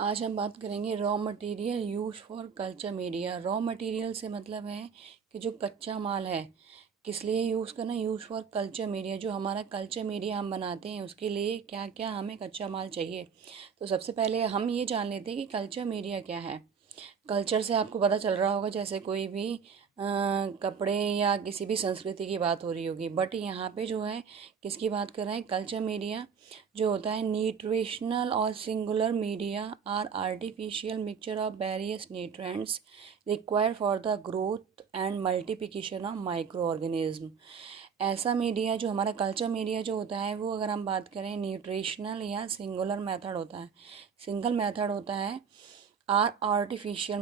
आज हम बात करेंगे raw material use for culture media. Raw material से मतलब है कि जो कच्चा माल है किस लिए यूज़ करना, यूज फॉर कल्चर मीडिया। जो हमारा कल्चर मीडिया हम बनाते हैं उसके लिए क्या क्या हमें कच्चा माल चाहिए। तो सबसे पहले हम ये जान लेते हैं कि कल्चर मीडिया क्या है। कल्चर से आपको पता चल रहा होगा जैसे कोई भी कपड़े या किसी भी संस्कृति की बात हो रही होगी, बट यहाँ पे जो है किसकी बात कर रहे हैं, कल्चर मीडिया जो होता है। न्यूट्रिशनल और singular media are artificial mixture of various nutrients required for the growth and multiplication of microorganism. ऐसा मीडिया जो हमारा कल्चर मीडिया जो होता है वो अगर हम बात करें न्यूट्रिशनल या सिंगुलर मेथड होता है, सिंगल मेथड होता है। आर्टिफिशियल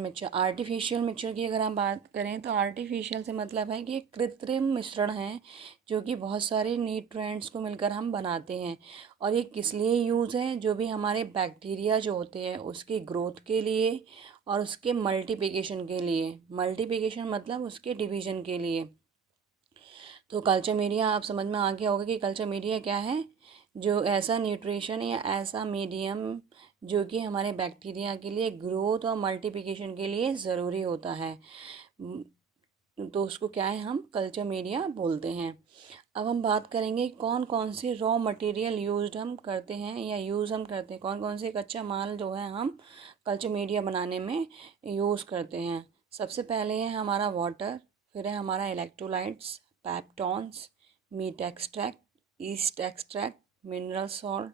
मिक्सचर की अगर हम बात करें तो आर्टिफिशियल से मतलब है कि एक कृत्रिम मिश्रण है जो कि बहुत सारे न्यूट्रिएंट्स को मिलकर हम बनाते हैं। और ये किस लिए यूज़ है, जो भी हमारे बैक्टीरिया जो होते हैं उसके ग्रोथ के लिए और उसके मल्टीप्लिकेशन के लिए। मल्टीप्लिकेशन मतलब उसके डिवीजन के लिए। तो कल्चर मीडिया आप समझ में आ गया होगा कि कल्चर मीडिया क्या है। जो ऐसा न्यूट्रिशन या ऐसा मीडियम जो कि हमारे बैक्टीरिया के लिए ग्रोथ और मल्टीप्लिकेशन के लिए ज़रूरी होता है, तो उसको क्या है, हम कल्चर मीडिया बोलते हैं। अब हम बात करेंगे कौन कौन सी रॉ मटेरियल यूज हम करते हैं या यूज़ हम करते हैं, कौन कौन से कच्चा माल जो है हम कल्चर मीडिया बनाने में यूज़ करते हैं। सबसे पहले है हमारा वाटर, फिर है हमारा electrolytes, peptones, meat extract, yeast extract, mineral salt,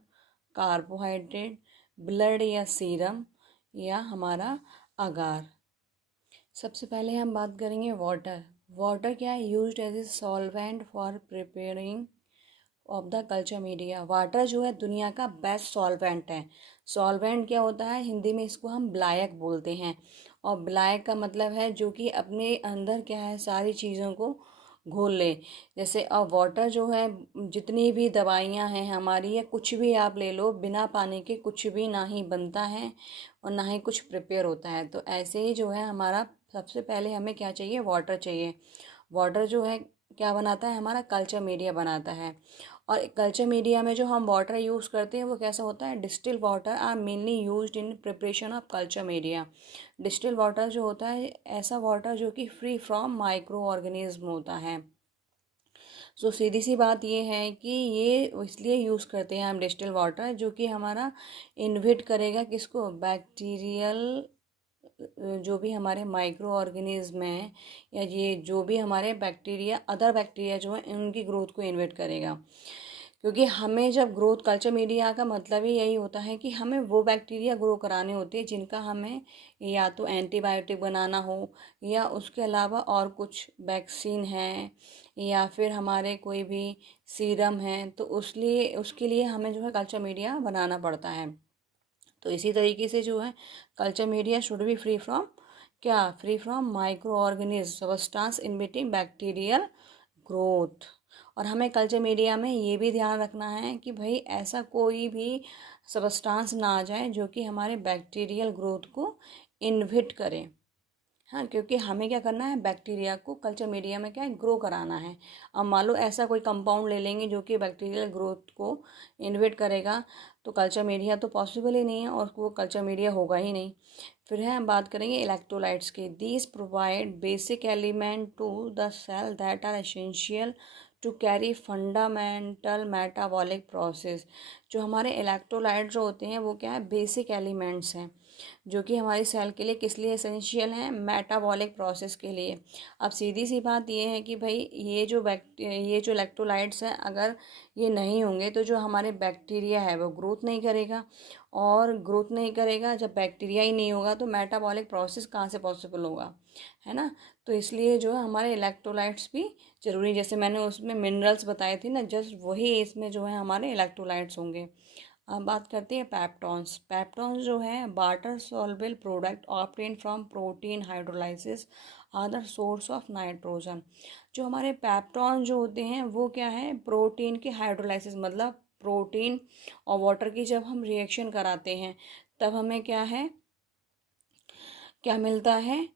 carbohydrate, blood या सीरम या हमारा अगार। सबसे पहले हम बात करेंगे वाटर। वाटर क्या है, used as a solvent for preparing of the culture media. Water जो है दुनिया का बेस्ट सॉल्वेंट है। सॉल्वेंट क्या होता है, हिंदी में इसको हम ब्लायक बोलते हैं। और ब्लायक का मतलब है जो कि अपने अंदर क्या है, सारी चीज़ों को घोल ले। जैसे अब वाटर जो है, जितनी भी दवाइयाँ हैं हमारी या कुछ भी आप ले लो, बिना पानी के कुछ भी ना ही बनता है और ना ही कुछ प्रिपेयर होता है। तो ऐसे ही जो है हमारा सबसे पहले हमें क्या चाहिए, वाटर चाहिए। वाटर जो है क्या बनाता है, हमारा कल्चर मीडिया बनाता है। और कल्चर मीडिया में जो हम वाटर यूज़ करते हैं वो कैसा होता है, distil water are mainly used in preparation of culture media. Distil water जो होता है ऐसा वाटर जो कि फ्री फ्रॉम माइक्रो ऑर्गेनिज्म होता है। सो सीधी सी बात ये है कि ये इसलिए यूज़ करते हैं हम डिस्टिल वाटर, जो कि हमारा इन्विट करेगा किसको, बैक्टीरियल जो भी हमारे माइक्रो ऑर्गेनिज्म हैं या ये जो भी हमारे बैक्टीरिया, अदर बैक्टीरिया जो हैं उनकी ग्रोथ को इन्विट करेगा। क्योंकि हमें जब ग्रोथ, कल्चर मीडिया का मतलब ही यही होता है कि हमें वो बैक्टीरिया ग्रो कराने होते हैं जिनका हमें या तो एंटीबायोटिक बनाना हो या उसके अलावा और कुछ वैक्सीन है या फिर हमारे कोई भी सीरम है, तो उसके लिए हमें जो है कल्चर मीडिया बनाना पड़ता है। तो इसी तरीके से जो है culture media should be free from क्या, free from microorganism substance inhibiting bacterial growth. और हमें कल्चर मीडिया में ये भी ध्यान रखना है कि भाई ऐसा कोई भी सबस्टांस ना आ जाए जो कि हमारे बैक्टीरियल ग्रोथ को इनहिबिट करे। हाँ, क्योंकि हमें क्या करना है, बैक्टीरिया को कल्चर मीडिया में क्या है, ग्रो कराना है। अब मान लो ऐसा कोई कंपाउंड ले लेंगे जो कि बैक्टीरियल ग्रोथ को इनहिबिट करेगा, तो कल्चर मीडिया तो पॉसिबल ही नहीं है और वो कल्चर मीडिया होगा ही नहीं। फिर है हम बात करेंगे इलेक्ट्रोलाइट्स की। These provide basic element to the cell that are essential to carry fundamental metabolic process. जो हमारे इलेक्ट्रोलाइट जो होते हैं वो क्या है, बेसिक एलिमेंट्स हैं जो कि हमारी सेल के लिए किस लिए एसेंशियल हैं, मेटाबॉलिक प्रोसेस के लिए। अब सीधी सी बात ये है कि भाई ये जो इलेक्ट्रोलाइट्स हैं अगर ये नहीं होंगे तो जो हमारे बैक्टीरिया है वो ग्रोथ नहीं करेगा, और ग्रोथ नहीं करेगा जब बैक्टीरिया ही नहीं होगा तो मेटाबॉलिक प्रोसेस कहाँ से पॉसिबल होगा, है ना। तो इसलिए जो है हमारे इलेक्ट्रोलाइट्स भी ज़रूरी, जैसे मैंने उसमें मिनरल्स बताए थे ना, जस्ट वही इसमें जो है हमारे इलेक्ट्रोलाइट्स होंगे। अब बात करते हैं पैप्टॉन्स। पैप्टॉन्स जो है water soluble product obtain from protein hydrolysis other source of nitrogen. जो हमारे पैप्टॉन जो होते हैं वो क्या है, प्रोटीन के हाइड्रोलाइसिस मतलब प्रोटीन और वाटर की जब हम रिएक्शन कराते हैं तब हमें क्या है, क्या मिलता है,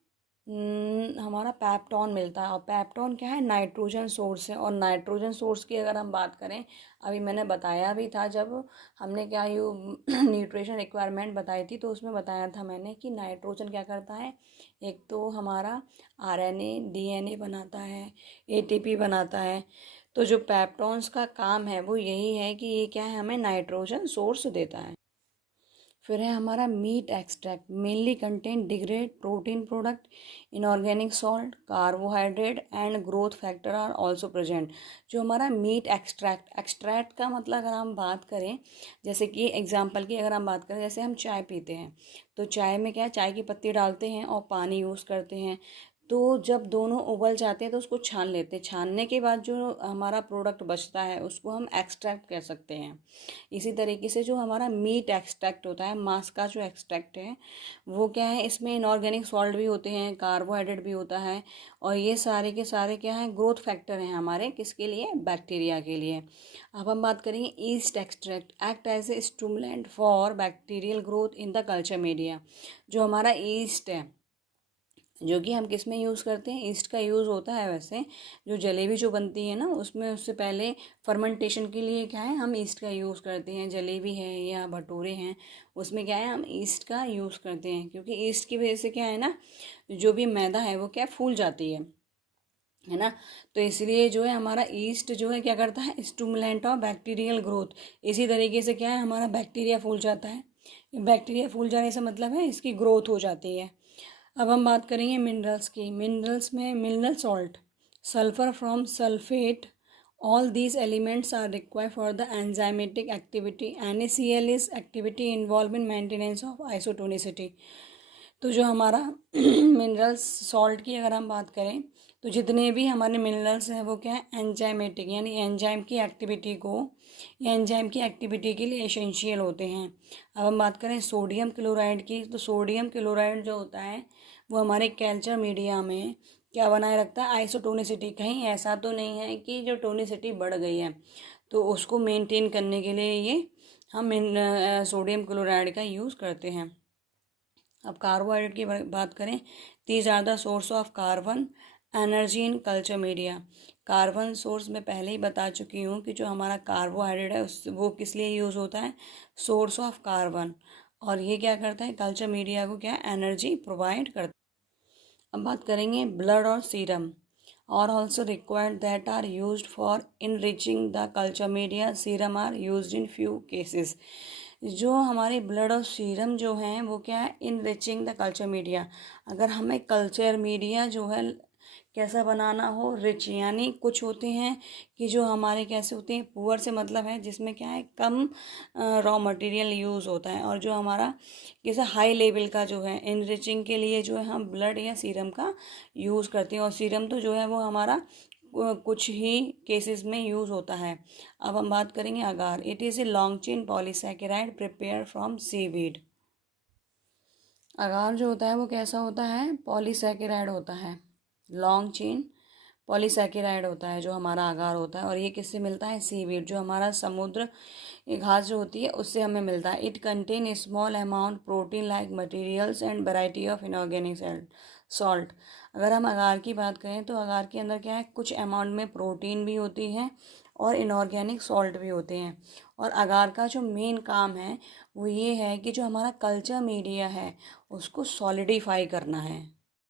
हमारा पेप्टॉन मिलता है। और पेप्टॉन क्या है, नाइट्रोजन सोर्स है। और नाइट्रोजन सोर्स की अगर हम बात करें, अभी मैंने बताया भी था जब हमने क्या यू न्यूट्रिशन रिक्वायरमेंट बताई थी, तो उसमें बताया था मैंने कि नाइट्रोजन क्या करता है, एक तो हमारा आरएनए डीएनए बनाता है, एटीपी बनाता है। तो जो पेप्टॉन्स का काम है वो यही है कि ये क्या है, हमें नाइट्रोजन सोर्स देता है। फिर है हमारा meat extract, mainly contain degrade protein product, inorganic salt, carbohydrate and growth factor are also present. जो हमारा मीट एक्सट्रैक्ट, एक्सट्रैक्ट का मतलब अगर हम बात करें, जैसे कि एग्जांपल की अगर हम बात करें, जैसे हम चाय पीते हैं तो चाय में क्या है, चाय की पत्ती डालते हैं और पानी यूज़ करते हैं। तो जब दोनों उबल जाते हैं तो उसको छान लेते हैं। छानने के बाद जो हमारा प्रोडक्ट बचता है उसको हम एक्सट्रैक्ट कह सकते हैं। इसी तरीके से जो हमारा मीट एक्सट्रैक्ट होता है, मांस का जो एक्सट्रैक्ट है, वो क्या है, इसमें इनऑर्गेनिक सॉल्ट भी होते हैं, कार्बोहाइड्रेट भी होता है। और ये सारे के सारे क्या हैं, ग्रोथ फैक्टर हैं हमारे, किसके लिए, बैक्टीरिया के लिए। अब हम बात करेंगे yeast extract, act as a stimulant for bacterial growth in the culture media. जो हमारा ईस्ट है, जो कि हम किस में यूज़ करते हैं, ईस्ट का यूज़ होता है वैसे जो जलेबी जो बनती है ना, उसमें उससे पहले फर्मेंटेशन के लिए क्या है, हम ईस्ट का यूज़ करते हैं। जलेबी है या भटूरे हैं, उसमें क्या है, हम ईस्ट का यूज़ करते हैं, क्योंकि ईस्ट की वजह से क्या है ना, जो भी मैदा है वो क्या फूल जाती है ना। तो इसलिए जो है हमारा ईस्ट जो है क्या करता है, स्टिमुलेंट ऑफ बैक्टीरियल ग्रोथ। इसी तरीके से क्या है, हमारा बैक्टीरिया फूल जाता है। बैक्टीरिया फूल जाने से मतलब है इसकी ग्रोथ हो जाती है। अब हम बात करेंगे मिनरल्स की। मिनरल्स में mineral salt, sulphur from sulphate, all these elements are required for the enzymatic activity. NaCl is activity involve in maintenance of isotonicity. तो जो हमारा मिनरल्स सॉल्ट की अगर हम बात करें, तो जितने भी हमारे मिनरल्स हैं वो क्या है, एंजाइमेटिक यानी एंजाइम की एक्टिविटी को, एंजाइम की एक्टिविटी के लिए एसेंशियल होते हैं। अब हम बात करें सोडियम क्लोराइड की, तो सोडियम क्लोराइड जो होता है वो हमारे कल्चर मीडिया में क्या बनाए रखता है, आइसोटोनिसिटी। कहीं ऐसा तो नहीं है कि जो टोनिसिटी बढ़ गई है, तो उसको मेंटेन करने के लिए ये हम सोडियम क्लोराइड का यूज़ करते हैं। अब कार्बोहाइड्रेट की बात करें, these are the source of carbon energy in culture media. Carbon source में पहले ही बता चुकी हूँ कि जो हमारा कार्बोहाइड्रेट है उस वो किस लिए यूज़ होता है, सोर्स ऑफ कार्बन। और ये क्या करता है, कल्चर मीडिया को क्या एनर्जी प्रोवाइड करता है। अब बात करेंगे ब्लड और सीरम, और also required that are used for enriching the culture media. Serum are used in few cases. जो हमारे ब्लड और सीरम जो हैं वो क्या है, इनरिचिंग द कल्चर मीडिया। अगर हमें कल्चर मीडिया जो है कैसा बनाना हो, रिच यानी कुछ होते हैं कि जो हमारे कैसे होते हैं, पुअर से मतलब है जिसमें क्या है, कम रॉ मटेरियल यूज़ होता है। और जो हमारा जैसे हाई लेवल का जो है, इनरिचिंग के लिए जो है हम ब्लड या सीरम का यूज़ करते हैं। और सीरम तो जो है वो हमारा कुछ ही केसेस में यूज़ होता है। अब हम बात करेंगे agar. It is a long chain polysaccharide prepare from seaweed. Agar जो होता है वो कैसा होता है, पॉलीसैकेराइड होता है, लॉन्ग चेन पॉलीसैकेराइड होता है जो हमारा अगार होता है। और ये किससे मिलता है, सीवीड, जो हमारा समुद्र घास जो होती है उससे हमें मिलता है। It contain small amount protein like materials and variety of inorganic salt. अगर हम अगार की बात करें तो अगार के अंदर क्या है, कुछ अमाउंट में प्रोटीन भी होती है और इनऑर्गेनिक सॉल्ट भी होते हैं। और अगार का जो मेन काम है वो ये है कि जो हमारा कल्चर मीडिया है उसको सॉलिडिफाई करना है।